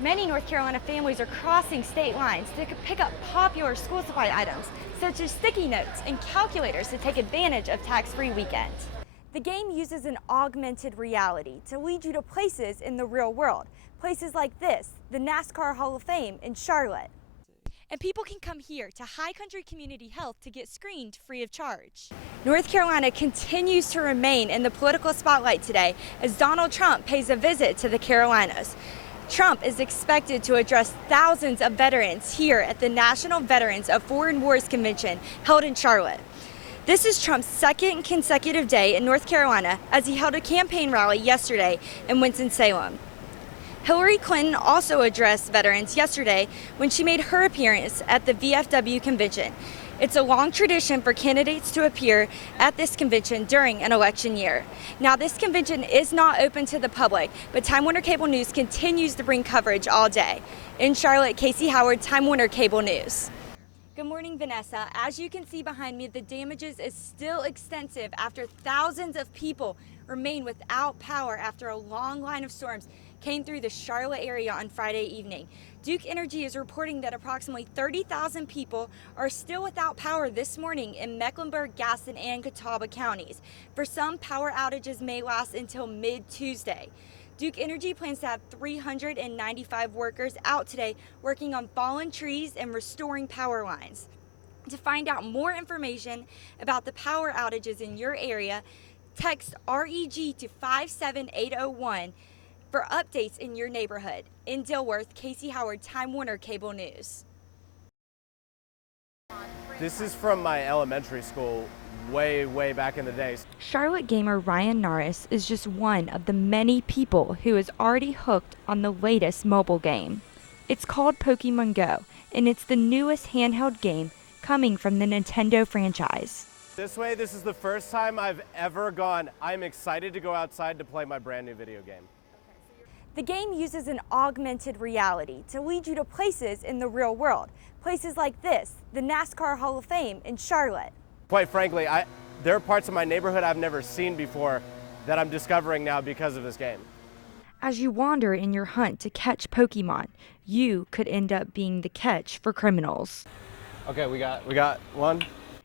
Many North Carolina families are crossing state lines to pick up popular school supply items, such as sticky notes and calculators to take advantage of tax-free weekend. The game uses an augmented reality to lead you to places in the real world, places like this, the NASCAR Hall of Fame in Charlotte. And people can come here to High Country Community Health to get screened free of charge. North Carolina continues to remain in the political spotlight today as Donald Trump pays a visit to the Carolinas. Trump is expected to address thousands of veterans here at the National Veterans of Foreign Wars Convention held in Charlotte. This is Trump's second consecutive day in North Carolina as he held a campaign rally yesterday in Winston-Salem. Hillary Clinton also addressed veterans yesterday when she made her appearance at the VFW convention. It's a long tradition for candidates to appear at this convention during an election year. Now, this convention is not open to the public, but Time Warner Cable News continues to bring coverage all day. In Charlotte, Kacey Howard, Time Warner Cable News. Good morning, Vanessa. As you can see behind me, the damages is still extensive after thousands of people remain without power after a long line of storms came through the Charlotte area on Friday evening. Duke Energy is reporting that approximately 30,000 people are still without power this morning in Mecklenburg, Gaston, and Catawba counties. For some, power outages may last until mid-Tuesday. Duke Energy plans to have 395 workers out today working on fallen trees and restoring power lines. To find out more information about the power outages in your area, text REG to 57801 for updates in your neighborhood. In Dilworth, Kacey Howard, Time Warner Cable News. This is from my elementary school way back in the days. Charlotte gamer Ryan Norris is just one of the many people who is already hooked on the latest mobile game. It's called Pokemon Go, and it's the newest handheld game coming from the Nintendo franchise. This is the first time I've ever gone. I'm excited to go outside to play my brand new video game. The game uses an augmented reality to lead you to places in the real world, places like this, the NASCAR Hall of Fame in Charlotte. Quite frankly, there are parts of my neighborhood I've never seen before that I'm discovering now because of this game. As you wander in your hunt to catch Pokemon, you could end up being the catch for criminals. Okay, we got one.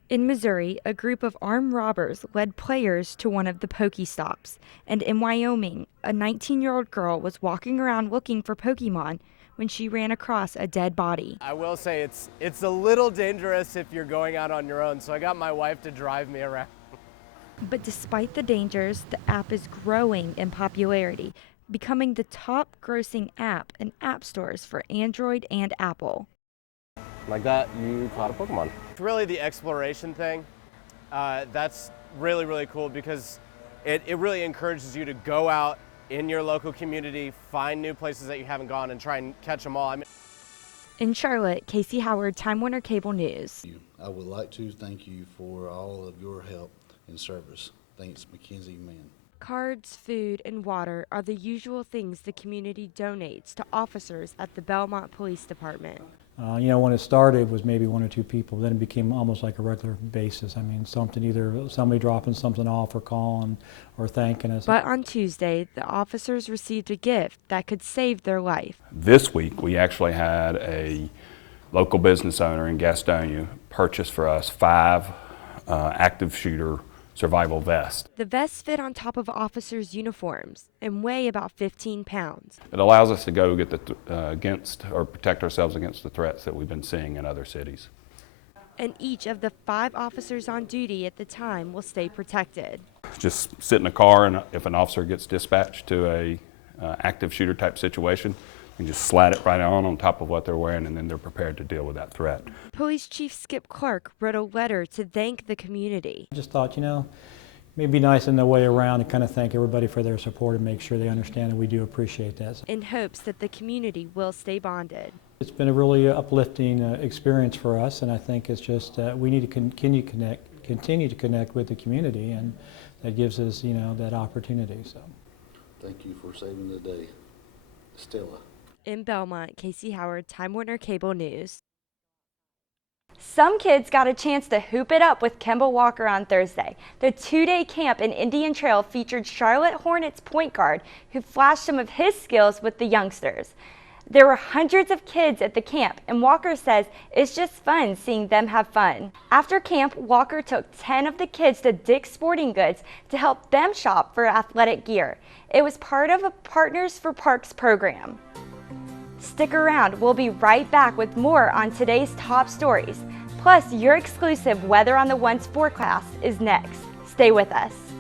In Missouri, a group of armed robbers led players to one of the Pokestops. And in Wyoming, a 19-year-old girl was walking around looking for Pokemon when she ran across a dead body. I will say it's a little dangerous if you're going out on your own, so I got my wife to drive me around. But despite the dangers, the app is growing in popularity, becoming the top grossing app in app stores for Android and Apple. Like that, you caught a Pokemon. It's really the exploration thing. That's really cool because it really encourages you to go out in your local community, find new places that you haven't gone, and try and catch them all. In Charlotte, Kacey Howard, Time Warner Cable News. I would like to thank you for all of your help and service. Thanks, Mackenzie Mann. Cards, food, and water are the usual things the community donates to officers at the Belmont Police Department. When it started was maybe one or two people, then it became almost like a regular basis. I mean, either somebody dropping something off or calling or thanking us. But on Tuesday, the officers received a gift that could save their life. This week, we actually had a local business owner in Gastonia purchase for us 5 active shooter survival vests. The vests fit on top of officers' uniforms and weigh about 15 pounds. It allows us to go get protect ourselves against the threats that we've been seeing in other cities. And each of the 5 officers on duty at the time will stay protected. Just sit in a car, and if an officer gets dispatched to a active shooter type situation, you just slide it right on top of what they're wearing, and then they're prepared to deal with that threat. Police Chief Skip Clark wrote a letter to thank the community. I just thought, maybe nice in the way around to kind of thank everybody for their support and make sure they understand that we do appreciate that. In hopes that the community will stay bonded. It's been a really uplifting experience for us, and I think it's just we need to continue to connect with the community, and that gives us, that opportunity. So, thank you for saving the day, Stella. In Belmont, Kacey Howard, Time Warner Cable News. Some kids got a chance to hoop it up with Kemba Walker on Thursday. The 2-day camp in Indian Trail featured Charlotte Hornets point guard who flashed some of his skills with the youngsters. There were hundreds of kids at the camp, and Walker says it's just fun seeing them have fun. After camp, Walker took 10 of the kids to Dick's Sporting Goods to help them shop for athletic gear. It was part of a Partners for Parks program. Stick around, we'll be right back with more on today's top stories. Plus, your exclusive Weather on the Ones forecast is next. Stay with us.